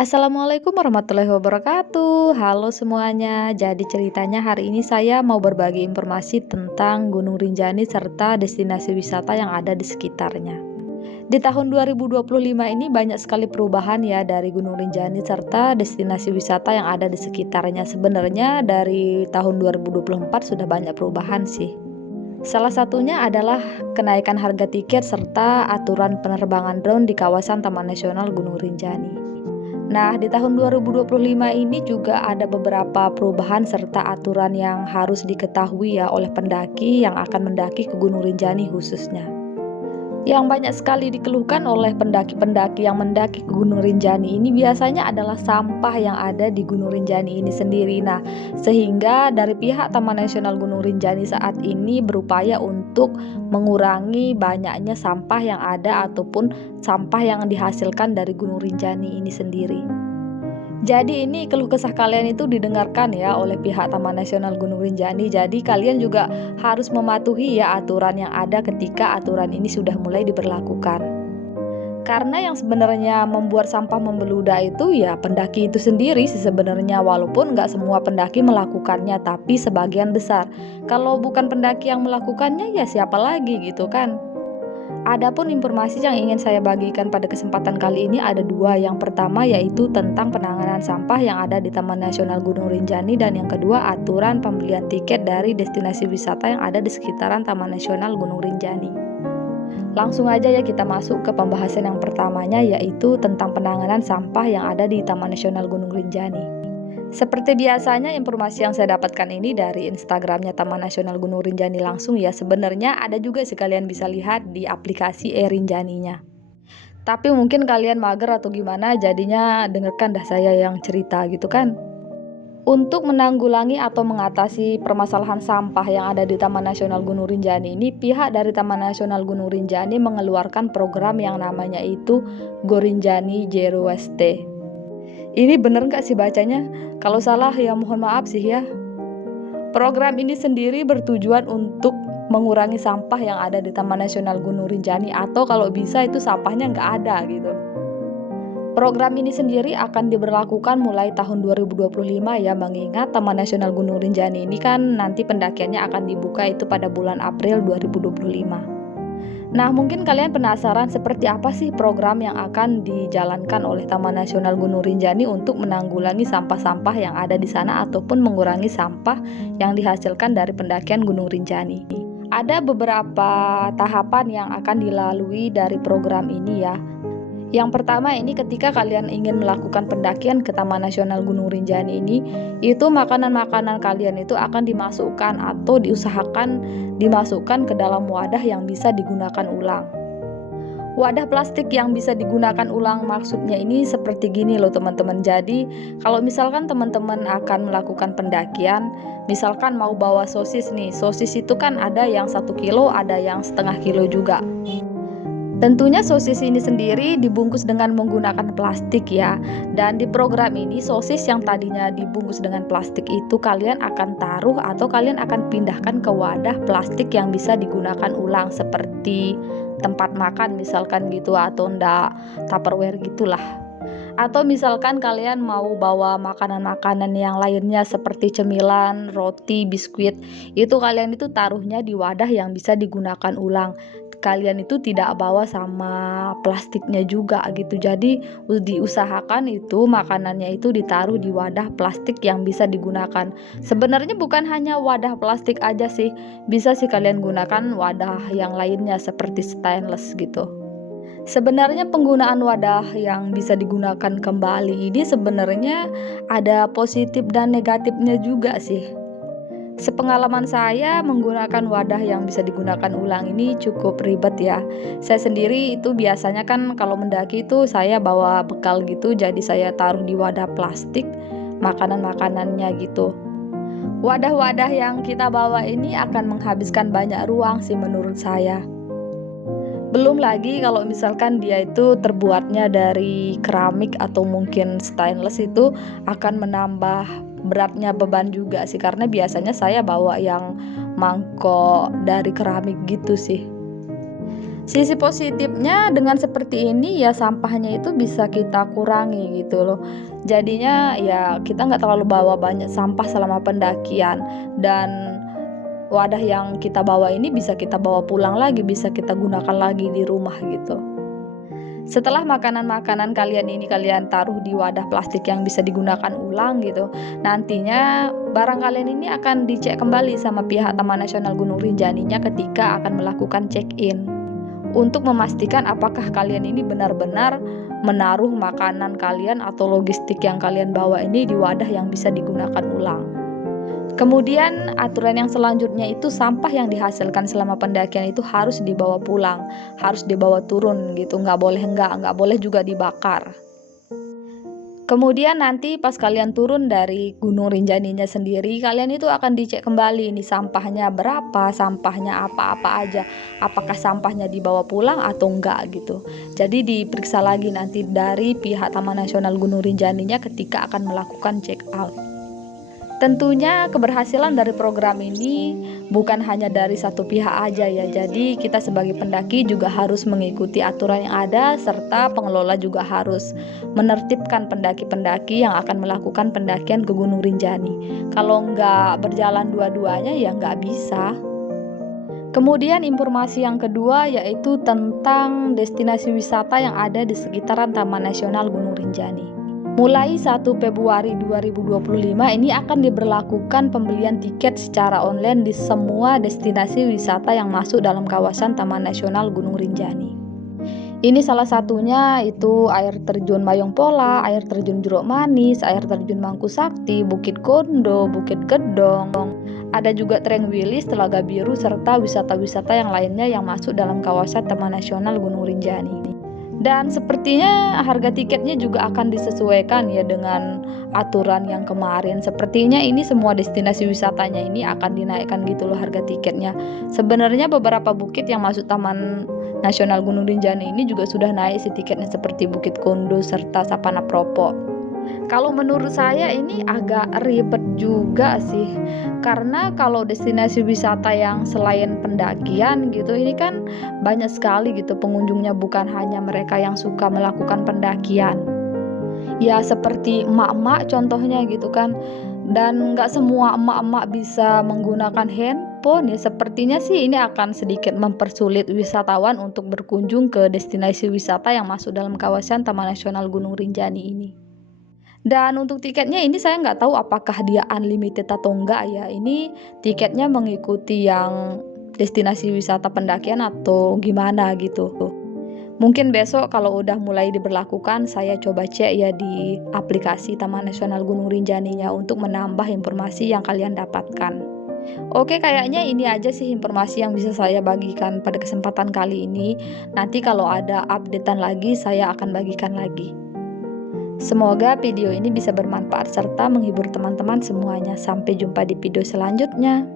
Assalamualaikum warahmatullahi wabarakatuh. Halo semuanya. Jadi ceritanya hari ini saya mau berbagi informasi tentang Gunung Rinjani serta destinasi wisata yang ada di sekitarnya. Di tahun 2025 ini banyak sekali perubahan ya dari Gunung Rinjani serta destinasi wisata yang ada di sekitarnya. Sebenarnya dari tahun 2024 sudah banyak perubahan sih. Salah satunya adalah kenaikan harga tiket serta aturan penerbangan drone di kawasan Taman Nasional Gunung Rinjani. Nah, di tahun 2025 ini juga ada beberapa perubahan serta aturan yang harus diketahui ya oleh pendaki yang akan mendaki ke Gunung Rinjani khususnya. Yang banyak sekali dikeluhkan oleh pendaki-pendaki yang mendaki ke Gunung Rinjani ini biasanya adalah sampah yang ada di Gunung Rinjani ini sendiri. Nah, sehingga dari pihak Taman Nasional Gunung Rinjani saat ini berupaya untuk mengurangi banyaknya sampah yang ada ataupun sampah yang dihasilkan dari Gunung Rinjani ini sendiri. Jadi ini keluh kesah kalian itu didengarkan ya oleh pihak Taman Nasional Gunung Rinjani. Jadi kalian juga harus mematuhi ya aturan yang ada ketika aturan ini sudah mulai diberlakukan. Karena yang sebenarnya membuat sampah membeludak itu ya pendaki itu sendiri sih sebenarnya, walaupun nggak semua pendaki melakukannya tapi sebagian besar. Kalau bukan pendaki yang melakukannya ya siapa lagi gitu kan. Adapun informasi yang ingin saya bagikan pada kesempatan kali ini ada dua. Yang pertama yaitu tentang penanganan sampah yang ada di Taman Nasional Gunung Rinjani, dan yang kedua aturan pembelian tiket dari destinasi wisata yang ada di sekitaran Taman Nasional Gunung Rinjani. Langsung aja ya kita masuk ke pembahasan yang pertamanya yaitu tentang penanganan sampah yang ada di Taman Nasional Gunung Rinjani. Seperti biasanya informasi yang saya dapatkan ini dari Instagramnya Taman Nasional Gunung Rinjani langsung ya. Sebenarnya ada juga sih kalian bisa lihat di aplikasi e-Rinjaninya. Tapi mungkin kalian mager atau gimana jadinya dengarkan dah saya yang cerita gitu kan. Untuk menanggulangi atau mengatasi permasalahan sampah yang ada di Taman Nasional Gunung Rinjani ini, pihak dari Taman Nasional Gunung Rinjani mengeluarkan program yang namanya itu Gorinjani Zero Waste. Ini bener nggak sih bacanya? Kalau salah ya mohon maaf sih ya. Program ini sendiri bertujuan untuk mengurangi sampah yang ada di Taman Nasional Gunung Rinjani, atau kalau bisa itu sampahnya nggak ada gitu. Program ini sendiri akan diberlakukan mulai tahun 2025 ya, mengingat Taman Nasional Gunung Rinjani ini kan nanti pendakiannya akan dibuka itu pada bulan April 2025. Nah, mungkin kalian penasaran seperti apa sih program yang akan dijalankan oleh Taman Nasional Gunung Rinjani untuk menanggulangi sampah-sampah yang ada di sana ataupun mengurangi sampah yang dihasilkan dari pendakian Gunung Rinjani. Ada beberapa tahapan yang akan dilalui dari program ini ya. Yang pertama ini ketika kalian ingin melakukan pendakian ke Taman Nasional Gunung Rinjani ini, itu makanan-makanan kalian itu akan dimasukkan atau diusahakan dimasukkan ke dalam wadah yang bisa digunakan ulang. Wadah plastik yang bisa digunakan ulang maksudnya ini seperti gini loh teman-teman. Jadi kalau misalkan teman-teman akan melakukan pendakian, misalkan mau bawa sosis nih, sosis itu kan ada yang 1 kilo, ada yang setengah kilo juga. Tentunya sosis ini sendiri dibungkus dengan menggunakan plastik ya. Dan di program ini sosis yang tadinya dibungkus dengan plastik itu kalian akan taruh atau kalian akan pindahkan ke wadah plastik yang bisa digunakan ulang seperti tempat makan misalkan gitu, atau ndak Tupperware gitulah. Atau misalkan kalian mau bawa makanan-makanan yang lainnya seperti cemilan, roti, biskuit, itu kalian itu taruhnya di wadah yang bisa digunakan ulang. Kalian itu tidak bawa sama plastiknya juga gitu. Jadi diusahakan itu makanannya itu ditaruh di wadah plastik yang bisa digunakan. Sebenarnya bukan hanya wadah plastik aja sih, bisa sih kalian gunakan wadah yang lainnya seperti stainless gitu. Sebenarnya penggunaan wadah yang bisa digunakan kembali ini sebenarnya ada positif dan negatifnya juga sih. Sepengalaman saya menggunakan wadah yang bisa digunakan ulang ini cukup ribet ya. Saya sendiri itu biasanya kan kalau mendaki itu saya bawa bekal gitu, jadi saya taruh di wadah plastik makanan-makanannya gitu. Wadah-wadah yang kita bawa ini akan menghabiskan banyak ruang sih menurut saya. Belum lagi kalau misalkan dia itu terbuatnya dari keramik atau mungkin stainless, itu akan menambah beratnya beban juga sih, karena biasanya saya bawa yang mangkok dari keramik gitu sih. Sisi positifnya dengan seperti ini ya sampahnya itu bisa kita kurangi gitu loh. Jadinya ya kita nggak terlalu bawa banyak sampah selama pendakian, dan wadah yang kita bawa ini bisa kita bawa pulang lagi, bisa kita gunakan lagi di rumah gitu. Setelah makanan-makanan kalian ini kalian taruh di wadah plastik yang bisa digunakan ulang gitu, nantinya barang kalian ini akan dicek kembali sama pihak Taman Nasional Gunung Rinjaninya ketika akan melakukan check-in, untuk memastikan apakah kalian ini benar-benar menaruh makanan kalian atau logistik yang kalian bawa ini di wadah yang bisa digunakan ulang. Kemudian aturan yang selanjutnya itu sampah yang dihasilkan selama pendakian itu harus dibawa pulang, harus dibawa turun gitu, nggak boleh juga dibakar. Kemudian nanti pas kalian turun dari Gunung Rinjaninya sendiri, kalian itu akan dicek kembali nih sampahnya berapa, sampahnya apa-apa aja, apakah sampahnya dibawa pulang atau enggak gitu. Jadi diperiksa lagi nanti dari pihak Taman Nasional Gunung Rinjaninya ketika akan melakukan check out. Tentunya keberhasilan dari program ini bukan hanya dari satu pihak aja ya. Jadi kita sebagai pendaki juga harus mengikuti aturan yang ada, serta pengelola juga harus menertibkan pendaki-pendaki yang akan melakukan pendakian ke Gunung Rinjani. Kalau nggak berjalan dua-duanya ya nggak bisa. Kemudian informasi yang kedua yaitu tentang destinasi wisata yang ada di sekitaran Taman Nasional Gunung Rinjani. Mulai 1 Februari 2025 ini akan diberlakukan pembelian tiket secara online di semua destinasi wisata yang masuk dalam kawasan Taman Nasional Gunung Rinjani. Ini salah satunya itu air terjun Mayong Pola, air terjun Jeruk Manis, air terjun Mangku Sakti, Bukit Kondo, Bukit Gedong. Ada juga Treng Wilis, Telaga Biru, serta wisata-wisata yang lainnya yang masuk dalam kawasan Taman Nasional Gunung Rinjani. Dan sepertinya harga tiketnya juga akan disesuaikan ya dengan aturan yang kemarin. Sepertinya ini semua destinasi wisatanya ini akan dinaikkan gitu loh harga tiketnya. Sebenarnya beberapa bukit yang masuk Taman Nasional Gunung Rinjani ini juga sudah naik sih tiketnya, seperti Bukit Kondo serta Sapana Propo. Kalau menurut saya ini agak ribet juga sih, karena kalau destinasi wisata yang selain pendakian gitu, ini kan banyak sekali gitu pengunjungnya, bukan hanya mereka yang suka melakukan pendakian. Ya seperti emak-emak contohnya gitu kan, dan nggak semua emak-emak bisa menggunakan handphone ya, sepertinya sih ini akan sedikit mempersulit wisatawan untuk berkunjung ke destinasi wisata yang masuk dalam kawasan Taman Nasional Gunung Rinjani ini. Dan untuk tiketnya ini saya nggak tahu apakah dia unlimited atau enggak ya. Ini tiketnya mengikuti yang destinasi wisata pendakian atau gimana gitu. Mungkin besok kalau udah mulai diberlakukan, saya coba cek ya di aplikasi Taman Nasional Gunung Rinjaninya untuk menambah informasi yang kalian dapatkan. Oke, kayaknya ini aja sih informasi yang bisa saya bagikan pada kesempatan kali ini. Nanti kalau ada updatean lagi, saya akan bagikan lagi. Semoga video ini bisa bermanfaat serta menghibur teman-teman semuanya. Sampai jumpa di video selanjutnya.